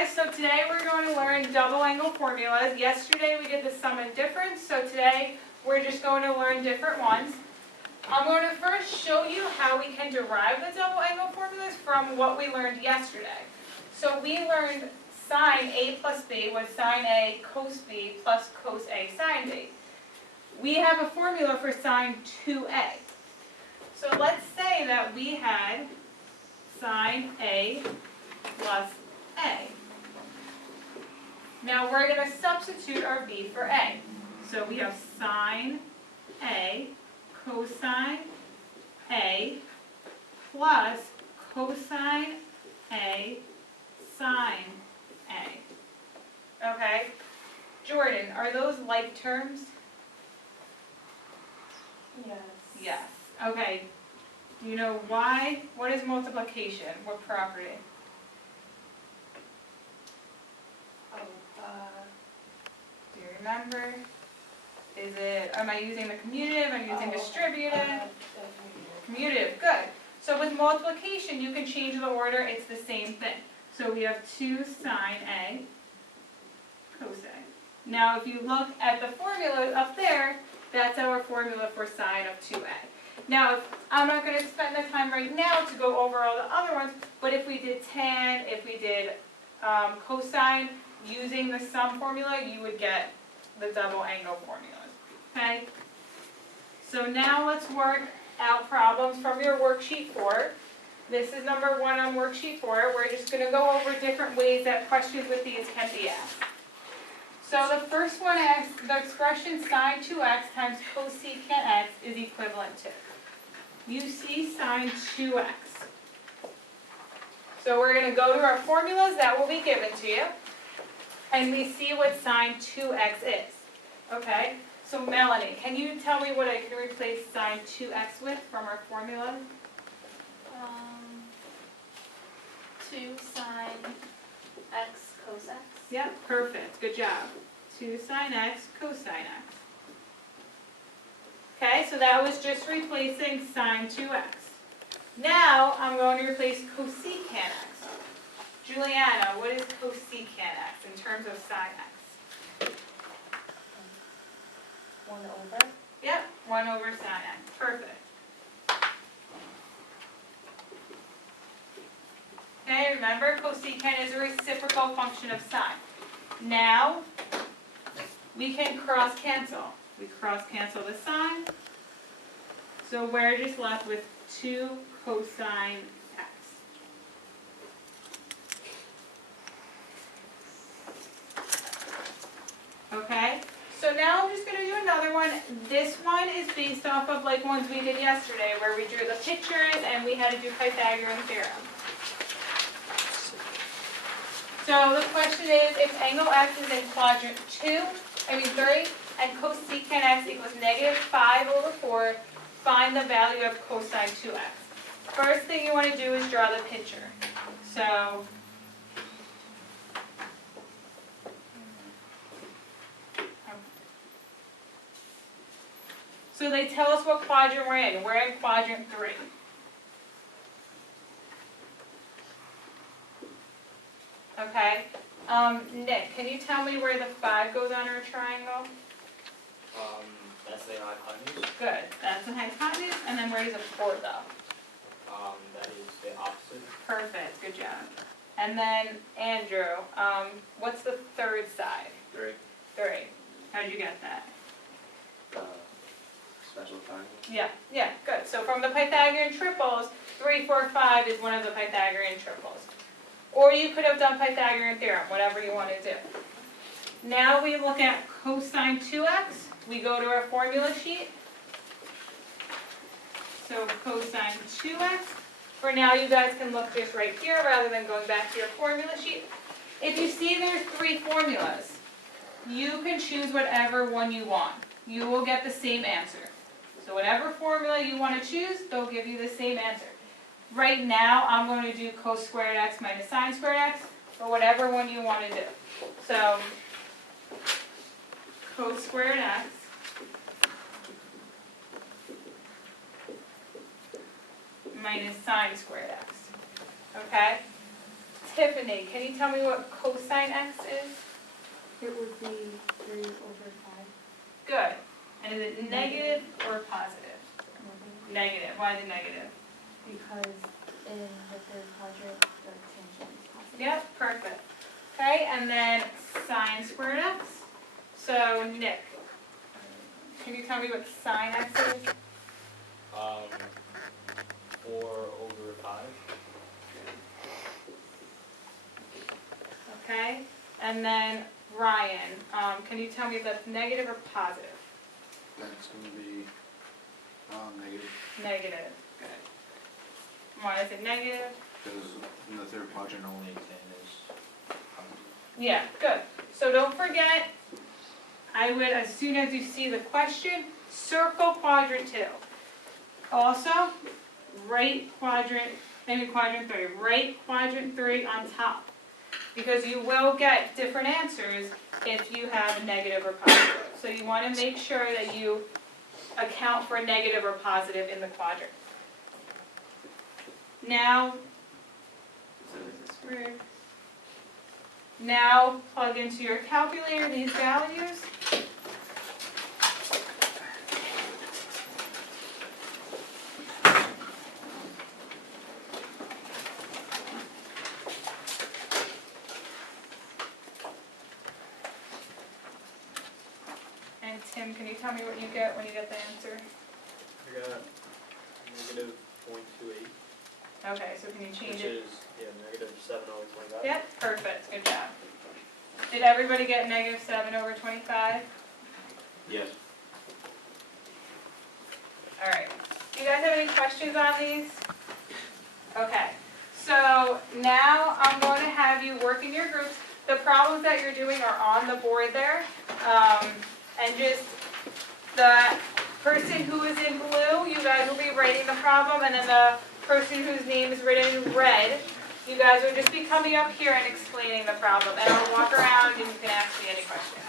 guys, so today we're going to learn double angle formulas. Yesterday we did the sum and difference, so today we're just going to learn different ones. I'm going to first show you how we can derive the double angle formulas from what we learned yesterday. So we learned sine A plus B was sine A cos B plus cos A sine B. We have a formula for sine 2A. So let's say that we had sine A plus A. Now we're going to substitute our B for A. So we have sine A cosine A plus cosine A sine A. Okay? Jordan, are those like terms? Yes. Yes. Okay. Do you know why? What is multiplication? What property? Do you remember? Is it, am I using the commutative? Am I using distributive? Commutative, good. So with multiplication, you can change the order, it's the same thing. So we have 2 sine A cos A. Now if you look at the formula up there, that's our formula for sine of 2A. Now, I'm not going to spend the time right now to go over all the other ones, but if we did tan, if we did cosine, using the sum formula, you would get the double angle formulas. Okay? So now let's work out problems from your worksheet 4. This is number 1 on worksheet 4. We're just going to go over different ways that questions with these can be asked. So the first one asks, the expression sine 2x times cosecant x is equivalent to. You see sine 2x. So we're going to go to our formulas that will be given to you. And we see what sine 2x is. Okay? So Melanie, can you tell me what I can replace sine 2x with from our formula? 2 sine x cos x. Yep, perfect. Good job. 2 sine x cosine x. Okay, so that was just replacing sine 2x. Now I'm going to replace cosecant x. Juliana, what is cosecant x in terms of sine x? 1 over. Yep, 1 over sine x. Perfect. Okay, remember cosecant is a reciprocal function of sine. Now we can cross cancel. We cross cancel the sine. So we're just left with 2 cosine x. Okay, so now I'm just going to do another one. This one is based off of like ones we did yesterday where we drew the pictures and we had to do Pythagorean theorem. So the question is, if angle x is in quadrant 3, and cosecant x equals negative 5 over 4, find the value of cosine 2x. First thing you want to do is draw the picture. So they tell us what quadrant we're in. We're in quadrant 3. Okay. Nick, can you tell me where the 5 goes on our triangle? That's the hypotenuse. Good. That's the hypotenuse. And then where does it 4 go? That is the opposite. Perfect. Good job. And then Andrew, what's the 3rd side? 3. 3. How'd you get that? Special triangle. Yeah, good. So from the Pythagorean triples, 3, 4, 5 is one of the Pythagorean triples. Or you could have done Pythagorean theorem, whatever you want to do. Now we look at cosine 2x. We go to our formula sheet. So cosine 2x. For now, you guys can look this right here rather than going back to your formula sheet. If you see there's 3 formulas, you can choose whatever one you want. You will get the same answer. So whatever formula you want to choose, they'll give you the same answer. Right now, I'm going to do cos squared x minus sine squared x, or whatever one you want to do. So, cos squared x minus sine squared x. Okay? Tiffany, can you tell me what cosine x is? It would be 3/5. Good. And is it negative or positive? Negative. Why the negative? Because in the third quadrant, the tangent is positive. Yep, perfect. Okay, and then sine squared x. So Nick, can you tell me what sine x is? 4/5. Okay, and then Ryan, can you tell me if that's negative or positive? That's gonna be, negative, Negative. Good. Why is it negative? because in the third quadrant only 10 is positive. Yeah, good. So don't forget, I would, as soon as you see the question, circle quadrant 2. Also, write quadrant 3, write quadrant 3 on top. Because you will get different answers if you have negative or positive. So you want to make sure that you account for negative or positive in the quadrant. Now, so this is weird. Now plug into your calculator these values. And Tim, can you tell me what you get when you get the answer? I got -0.28, Okay, so can you change which it? is, -7/25. Yep, perfect, good job. Did everybody get -7/25? Yes. Alright, do you guys have any questions on these? Okay, so now I'm going to have you work in your groups. The problems that you're doing are on the board there. And just the person who is in blue, you guys will be writing the problem, and then the person whose name is written in red, you guys will just be coming up here and explaining the problem. And I'll walk around and you can ask me any questions.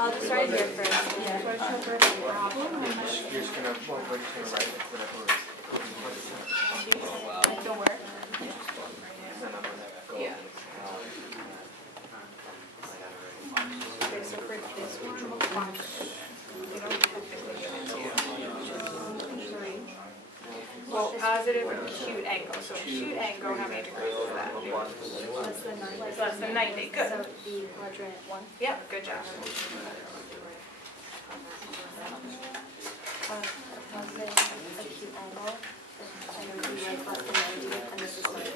I'll just write here first. Yeah. You're just gonna write it whenever. Don't work. Yeah. Okay, so for this one, we'll quadrant. We don't technically get to 3. Well, positive or acute angle. So acute angle, how many degrees is that? Less than 90. It's less than 90. Good. So the quadrant 1. Yep, good job. Positive acute angle. And it would be like less than 90, and this is like.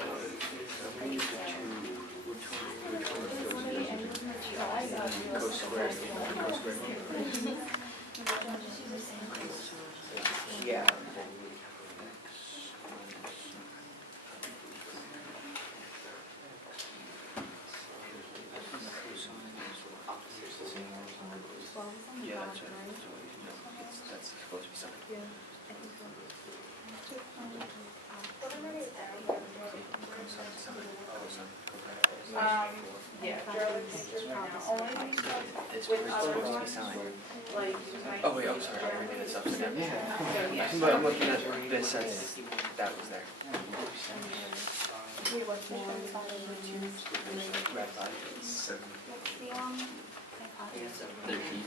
Yeah. Yeah, that's right. That's supposed to be something. Yeah, I think so. Yeah, Gerald pictures now. Only This with was other supposed to be ones, signed. like. Oh wait, I'm sorry, I'm reading this upside down. Yeah. I'm looking at this says that was there. Wait, what's the one side of the juice? Red line. What's the hypotenuse? 13.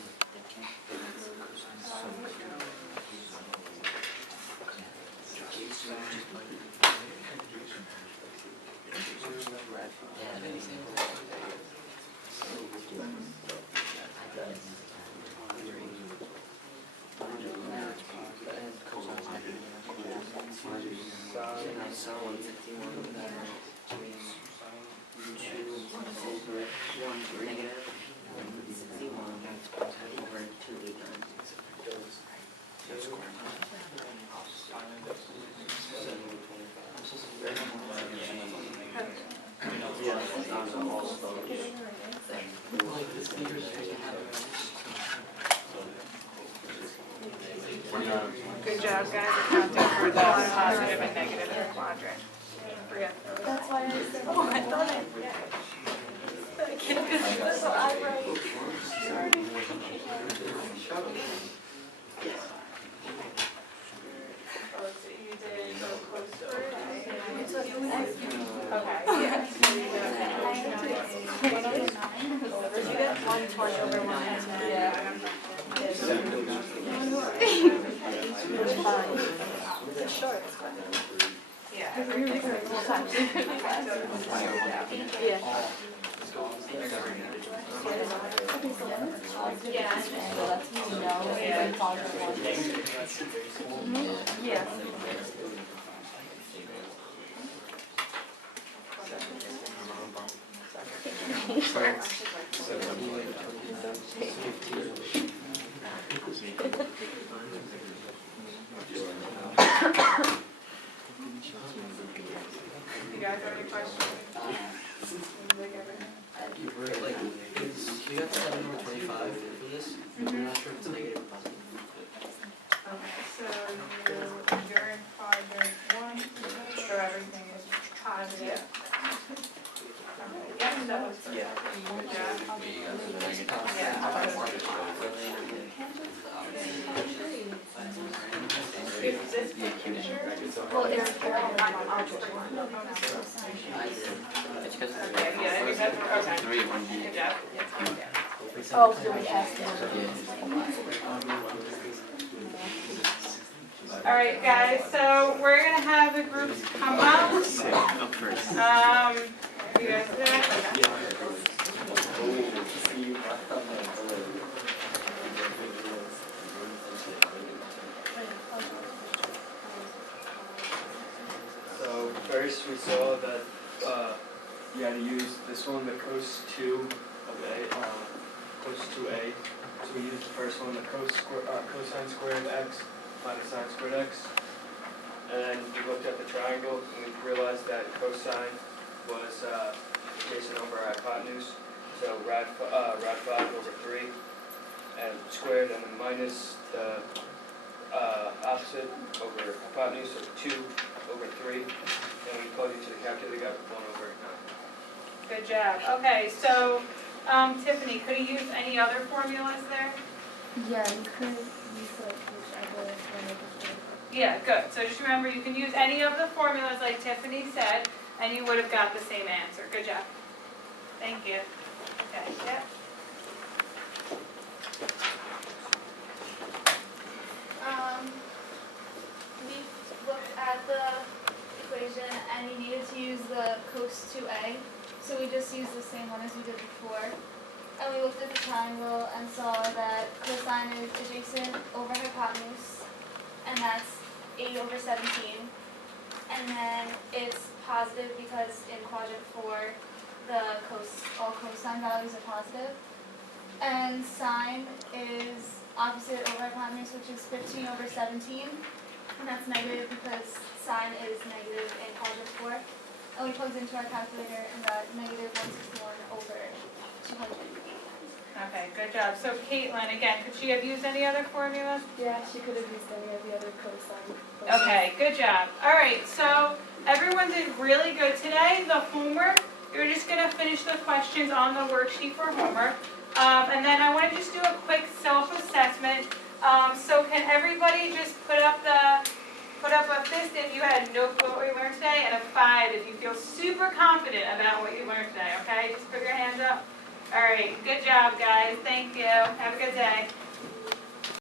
Good job, guys, accounting for the positive and negative in the quadrant. Forget those. That's why I said, oh, I thought I can't do this, so I write. Oh, so you did go close to it. Okay. Okay, yeah. Did you get 120 over 110? Yeah. It's short. Yeah, everything. Yeah. Yeah. So that's when you know when quadrant one. Yeah. You guys have any questions? Like, you got 7 over 25 for this? I'm not sure if it's negative or positive. Okay, so you're in quadrant one, so everything is positive. Yeah, that was good. Good job. Is this Well, it's algebra one. It's because okay, yeah, is that, okay. 3 1 B. Good job. Oh, so we asked them. All right, guys, so we're gonna have the groups come up. Up first. You guys there? So first we saw that you had to use this one, the cos 2 of A, cos 2A. So we used the first one, the cosine squared of x minus sine squared x. And then we looked at the triangle and we realized that cosine was adjacent over hypotenuse. So rad 5 over 3 and squared, and then minus the opposite over hypotenuse, so 2 over 3. And we plugged into the calculator, got 1 over 9. Good job. Okay, so Tiffany, could you use any other formulas there? Yeah, you could use like whichever one of the two. Yeah, good. So just remember, you can use any of the formulas like Tiffany said, and you would have got the same answer. Good job. Thank you. Okay, yeah. We looked at the equation and we needed to use the cos 2a, so we just used the same one as we did before. And we looked at the triangle and saw that cosine is adjacent over hypotenuse, and that's 8 over 17. And then it's positive because in quadrant 4, all cosine values are positive. And sine is opposite over hypotenuse, which is 15 over 17. And that's negative because sine is negative in quadrant 4. And we plugged into our calculator and got negative 161 over 200. Okay, good job. So Caitlin, again, could she have used any other formulas? Yeah, she could have used any of the other cosine. Okay, good job. All right, so everyone did really good today. The homework, you're just going to finish the questions on the worksheet for homework. And then I want to just do a quick self-assessment. So can everybody just put up a fist if you had no clue what we learned today, and a 5 if you feel super confident about what you learned today, okay? Just put your hands up. All right, good job, guys. Thank you. Have a good day.